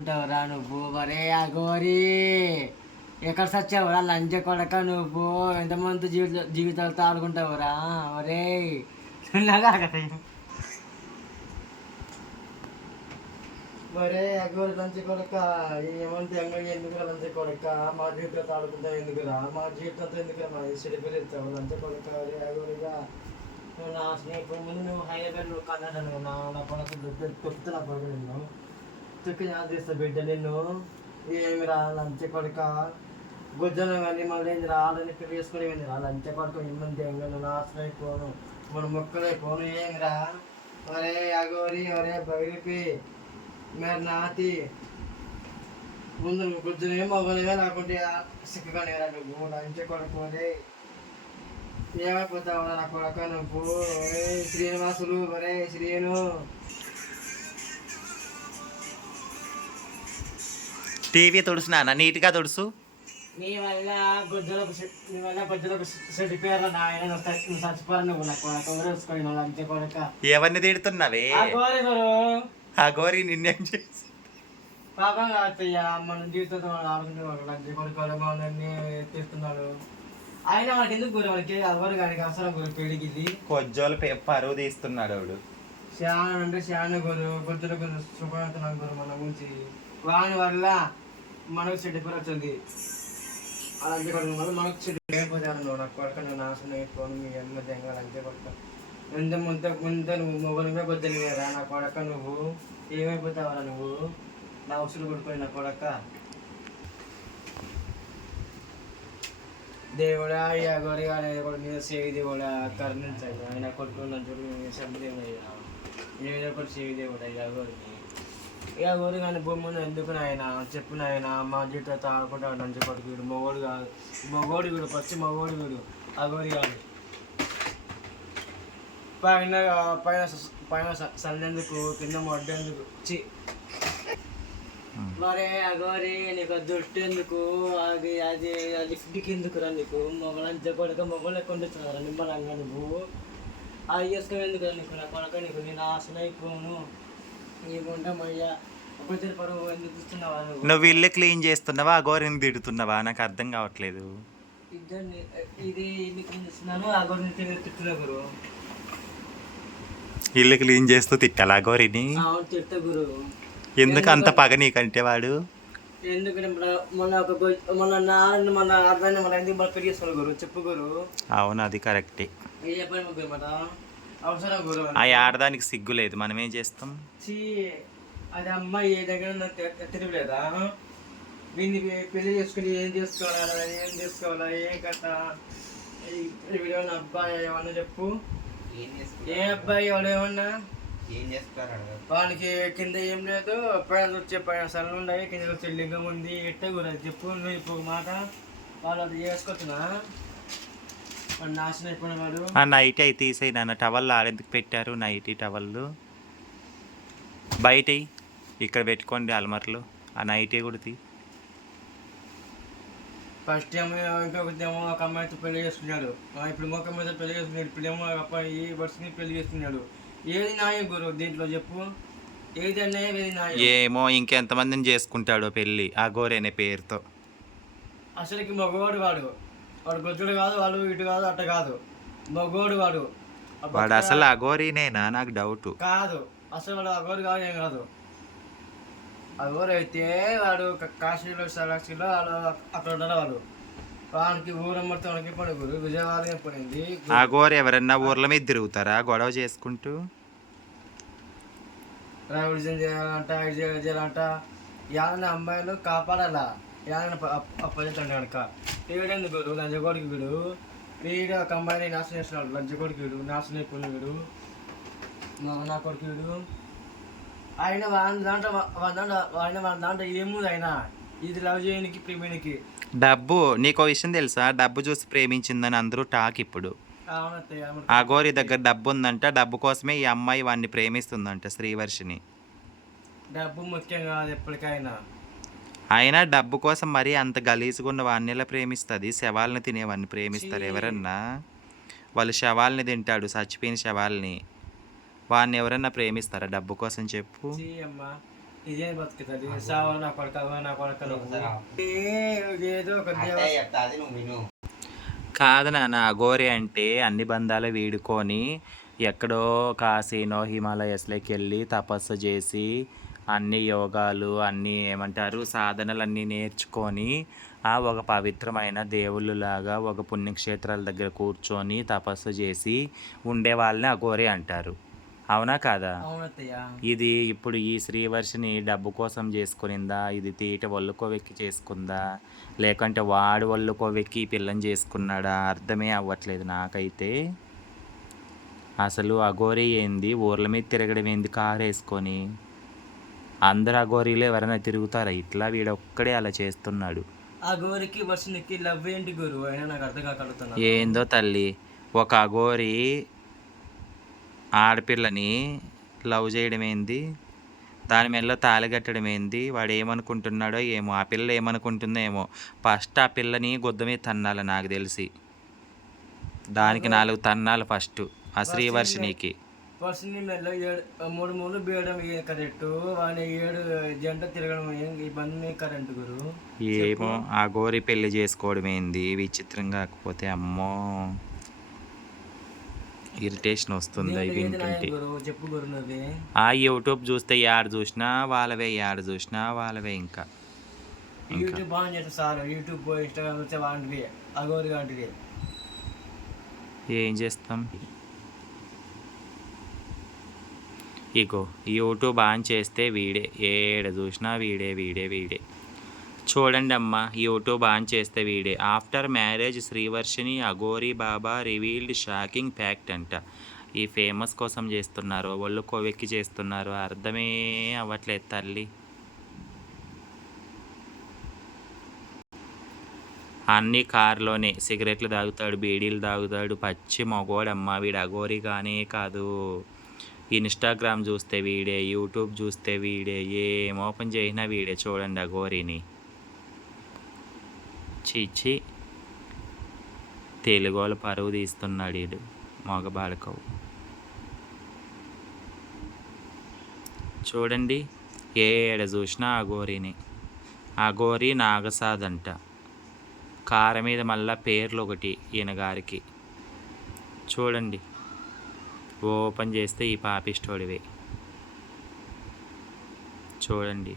ఉంటావురా నువ్వు మరే అగోరి ఎక్కడ సచ్చావురా లంచ కొడక నువ్వు ఎంతమంది జీవితాలతో ఆడుకుంటావురా మరే మరే అగోరి లంచ కొడక ఏమంటే అంగడి ఎందుకురా లంచ కొడక మా జీవితాలతో ఆడుకుంటావు ఎందుకురా మా జీవితంతో ఎందుకురా మా చెడిపోతావు లంచ కొడక అరే అగోరిగా నువ్వు నా స్నేహితుడు ముందు నువ్వు హైదరాబాద్ నువ్వు కన్నాడు నా కొడుకు తొక్కుతున్నా కొడుకు నిన్ను తుక్కి చేస్తా బిడ్డ నిన్ను ఏమి రా లంచ కొడుక గుజ్జను కానీ మళ్ళీ రాలని పెళ్లి చేసుకుని రా లంచ కొడుకు ఇమ్మంది ఎంగను నాశనం అయిపోను మన మొక్కలైపోను ఏమిరా ఒరే అగోరి ఒరే బయలుపి మీరు నాతి ముందు గుజ్జనే మొగలిగా లేకుంటే సిక్కుగానే రా నువ్వు లంచ కొడుకు ఒరే ఏమైపోతావు నా కొడక నువ్వు శ్రీనివాసులు ఒరే శ్రీను టీవీ తుడుసు నాన్న నీట్గా తుడుసు. నీ వల్ల గొజ్జలకు చెడిపోయారు నాయన నువ్వు చచ్చిపోయారు నువ్వు నాకు కొడుకొని నువ్వు అంతే కొడక ఎవరిని తిడుతున్నావే? ఆ గోరి నిన్నేం చేసి పాపం కావచ్చయ్యా మన జీవితంతో ఆడుకుంటున్నాడు అంతే కొడుకోవాలి మమ్మల్ని తీస్తున్నాడు అయినా మనకి ఎందుకు గురి మనకి ఎవరు కానీ అవసరం గురి పెడిగిది కొజ్జోలు పరువు తీస్తున్నాడు వాడు. శాన అంటే శాన గురు గొజ్జల గురు సుఖం గురు మన గురించి వాని వల్ల మనకు చెడ్డపేరు వచ్చింది అలాంటి కొడుకు వల్ల మనకు చెడ్డపోతాను నువ్వు నాకు కొడుకు నువ్వు నాశనం అయిపోను మీ అన్న తెంగాలి అంతే కొడుకు ముందు నువ్వు మొగలుగా బొద్దని రా నా కొడక నువ్వు ఏమైపోతావరా నువ్వు నా ఉసులు కొడుకొని నా కొడక దేవుడా అయ్యా గోరిగా కొడుకు మీద సేవి దేవుడా కరుణించాలి ఆయన కొడుకు నన్ను శబ్దేమయ్యా ఏదో ఒకటి సేవి దేవుడా అయ్యా గోరికి ఇక ఊరు కానీ భూమి ముందు ఎందుకు నాయన చెప్పు నాయన మా జీవితంతో ఆడుకుంటాడు లంచ కొడుకు వీడు మొగోడు కాదు మొగోడు వీడు పచ్చి మొగోడు వీడు అగోరి కాదు పైన పైన పైన సన్నెందుకు కింద మొడ్డెందుకు మరే అగోరి నీకు జుట్టు ఎందుకు అది అది లిఫ్ట్కి ఎందుకు రా నీకు మొగ లంచ కొడుక మొగలు ఎక్కువ ఉంటున్నారా నిమ్మలంగా నువ్వు అది చేసుకుని ఎందుకు రా నీకు నా కొడక నీకు నేను ఆశలు అయిపోను నువ్వు ఇల్లు క్లీన్ చేస్తున్నావా ఆ గోరిని తిడుతున్నావా? నాకు అర్థం కావట్లేదు. ఇల్లు క్లీన్ చేస్తూ తిట్టాలా గోరిని? ఎందుకు అంత పగ నీకంటే వాడు? అవును అది కరెక్టే. ఆ ఆడదానికి సిగ్గు లేదు, మనం ఏం చేస్తాం? అది అమ్మాయి ఏ దగ్గర తెలియలేదా వీడిని పెళ్లి చేసుకుని ఏం చేసుకోవాలా ఏం కథ అబ్బాయి ఏమన్నా చెప్పు ఏ అబ్బాయి వాడు ఏమన్నా వానికి కింద ఏం లేదు పైన వచ్చే పైన సల్లు ఉన్నాయి కింద వచ్చే లింగం ఉంది ఎట్టే కూడా చెప్పు నువ్వు ఇప్పుడు మాట వాళ్ళు అది చేసుకొచ్చునా నాశనం అయిపోయినవాడు. ఆ నైట్ అయితే తీసేయి నాన్న, టవల్ ఆడెందుకు పెట్టారు? నైటీ టవల్లు బయట ఇక్కడ పెట్టుకోండి అల్మర్లో. ఆ నైటీ కూడా ఫస్ట్ ఏమో ఇంకొకటేమో ఒక అమ్మాయితో పెళ్లి చేసుకున్నాడు, ఇప్పుడు ఇంకొక అమ్మాయితో పెళ్లి చేసుకున్నాడు, ఇప్పుడేమో అబ్బాయి వర్షని పెళ్లి చేసుకున్నాడు. ఏది న్యాయం గురు దీంట్లో చెప్పు? ఏది అన్యాయం ఏది న్యాయం? ఏమో ఇంకెంతమందిని చేసుకుంటాడో పెళ్ళి ఆ గోరి అనే పేరుతో. అసలుకి మగవాడు వాడు వాడు గొజ్జుడు కాదు వాడు ఇటు కాదు అట్ట కాదు మగోడు వాడు వాడు అసలు అఘోరీనేనా? నాకు డౌట్. కాదు అసలు వాడు అఘోరు కాదు ఏం కాదు. అఘోరు అయితే వాడు కాశీలో సలాక్షిలో వాడు అక్కడ ఉన్నాడు వాడు వానికి ఊరమ్మడితో వణకి పడుగురు విజయవాడ పడింది. అఘోరు ఎవరన్నా ఊర్ల మీద తిరుగుతారా గొడవ చేసుకుంటూ? రౌడిజం చేయాలంట ఇది చేయాలంట యాదన అమ్మాయిలు కాపాడాలా యాదన అప్పచెప్తాడు కనుక వీడెందుకు వీడు లంచగోడికి వీడు వీడు ఒక అమ్మాయిని నాశనం చేస్తున్నాడు. లంచగోడికి వీడు నాశనం అయిపోయిన వీడు నా కొడుకు వీడు ఆయన వాళ్ళ దాంట్లో ఏముంది ఆయన ఇది లవ్ చేయడానికి ప్రేమినికి డబ్బు. నీకో విషయం తెలుసా? డబ్బు చూసి ప్రేమించిందని అందరూ టాక్ ఇప్పుడు. అఘోరి దగ్గర డబ్బు ఉందంట, డబ్బు కోసమే ఈ అమ్మాయి వాడిని ప్రేమిస్తుందంట శ్రీవర్షిని. డబ్బు ముఖ్యం కాదు ఎప్పటికైనా. అయినా డబ్బు కోసం మరీ అంత గలీజుగా ఉన్న వాడిని ఎలా ప్రేమిస్తుంది? శవాలను తినేవాడిని ప్రేమిస్తారు ఎవరన్నా? వాళ్ళు శవాల్ని తింటాడు, చచ్చిపోయిన శవాల్ని. వాడిని ఎవరన్నా ప్రేమిస్తారా డబ్బు కోసం చెప్పు? ఇదేం బతుకుతుంది సావ నా కొడక నా కొడక ఏదో ఒక కాదు నాన్న, అఘోరి అంటే అన్ని బంధాలు వీడుకొని ఎక్కడో కాశీనో హిమాలయస్లోకి వెళ్ళి తపస్సు చేసి అన్ని యోగాలు అన్నీ ఏమంటారు సాధనలన్నీ నేర్చుకొని ఒక పవిత్రమైన దేవుళ్ళలాగా ఒక పుణ్యక్షేత్రాల దగ్గర కూర్చొని తపస్సు చేసి ఉండే వాళ్ళని అఘోరి అంటారు. అవునా కాదా? ఇది ఇప్పుడు ఈ శ్రీవర్షిని డబ్బు కోసం చేసుకునిందా, ఇది తీట ఒళ్ళుకోవెక్కి చేసుకుందా, లేకంటే వాడు ఒళ్ళుకోవెక్కి పిల్లని చేసుకున్నాడా అర్థమే అవ్వట్లేదు నాకైతే. అసలు అఘోరి ఏంది, ఊర్ల మీద తిరగడం ఏంది కారు వేసుకొని? అందరు అఘోరీలు ఎవరైనా తిరుగుతారా ఇట్లా? వీడొక్కడే అలా చేస్తున్నాడు. అఘోరికి వర్షినికి లవ్ ఏంటి గురు అయినా నాకు అర్థం కాకడుతున్నా. ఏందో తల్లి, ఒక అఘోరి ఆడపిల్లని లవ్ చేయడం ఏంది, దాని మెల్ల తాళి కట్టడం ఏంది, వాడు ఏమనుకుంటున్నాడో ఏమో, ఆ పిల్ల ఏమనుకుంటుందో ఏమో. ఫస్ట్ ఆ పిల్లని గుద్ద మీద తన్నాలి నాకు తెలిసి, దానికి 4 తన్నాలు ఫస్ట్ ఆ శ్రీవర్షినికి. వర్షిని మెల్ల 3 బీయడం కరెక్ట్, వాడిని 7 జంట తిరగడం ఇవన్నీ కరెంట్ గురు. ఏమో ఆ గోరి పెళ్లి చేసుకోవడం ఏంది విచిత్రం, కాకపోతే అమ్మో ఇరిటేషన్ వస్తుంది అవి వింటుంటే. ఆ యూట్యూబ్ చూస్తే యాడ్ చూసినా వాళ్ళవే, యాడ్ చూసినా వాళ్ళవే. ఇంకా యూట్యూబ్ ఆన్ చేస్తే సార్, యూట్యూబ్ ఇన్స్టాగ్రామ్ చూస్తే వాటివి అఘోరి వాటివి. ఏం చేస్తాం, ఇగో యూట్యూబ్ ఆన్ చేస్తే వీడే, ఏడ చూసినా వీడే వీడే వీడే. చూడండి అమ్మ, యూట్యూబ్ ఆన్ చేస్తే వీడే. ఆఫ్టర్ మ్యారేజ్ శ్రీవర్షిని అఘోరి బాబా రివీల్డ్ షాకింగ్ ఫ్యాక్ట్ అంట. ఈ ఫేమస్ కోసం చేస్తున్నారు, ఒళ్ళు కొవ్వెక్కి చేస్తున్నారు, అర్థమే అవ్వట్లేదు తల్లి. అన్ని కారులోనే సిగరెట్లు తాగుతాడు, బీడీలు తాగుతాడు, పచ్చి మగోడమ్మ వీడు. అఘోరి కానే కాదు. ఇన్స్టాగ్రామ్ చూస్తే వీడే, యూట్యూబ్ చూస్తే వీడే, ఏం ఓపెన్ చేసినా వీడే. చూడండి అఘోరిని, చీచి తెలుగోళ్ళ పరువు తీస్తున్నాడు వీడు మగ బాలకవు. చూడండి ఏడ చూసినా అఘోరిని. అఘోరి నాగసాదంట. కార మీద మళ్ళా పేర్లు ఒకటి ఈయన గారికి. చూడండి ఓపెన్ చేస్తే ఈ పాపిస్టోడివే. చూడండి.